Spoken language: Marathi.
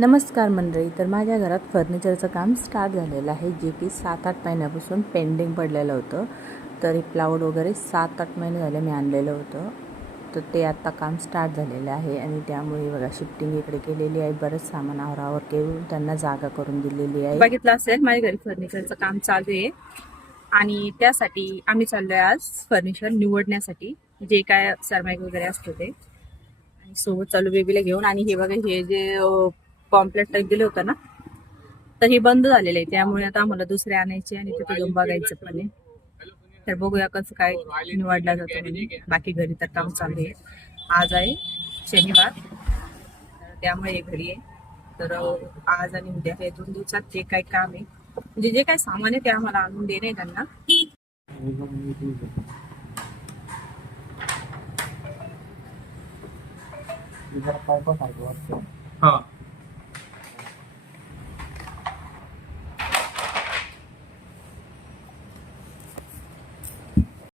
नमस्कार मंडळी. तर माझ्या घरात फर्निचरचं काम स्टार्ट झालेलं आहे, जे की 7-8 महिन्यापासून पेंडिंग पडलेलं होतं. तर हे प्लाऊड वगैरे 7-8 महिने झाले मी आणलेलं होतं. तर ते आत्ता काम स्टार्ट झालेलं आहे आणि त्यामुळे बघा शिफ्टिंग इकडे केलेली आहे. बरंच सामान आवरावर करून त्यांना जागा करून दिलेली आहे. बघितलं असेल माझ्या घरी फर्निचरचं काम चालू आहे आणि त्यासाठी आम्ही चाललोय आज फर्निचर निवडण्यासाठी, जे काय सरमाईक वगैरे असतं ते, आणि सोबत चालू बेबीला घेऊन. आणि हे बघा, हे जे पॉम्पलेट टाईप दिलं होतं ना, तर हे बंद झालेलं आहे. त्यामुळे आता आम्हाला दुसरे आणायचे आणि तिथे जाऊन बघायचं पण आहे. तर बघूया कसं काय निवडला जातो म्हणजे. बाकी घरी तर काम चालू आहे. आज आहे शनिवार, तर त्यामुळे हे घरी आहे. तर आज आणि उद्या हे 2 दिवसात जे काही काम आहे, म्हणजे जे काही सामान आहे ते आम्हाला आणून देणे त्यांना. हा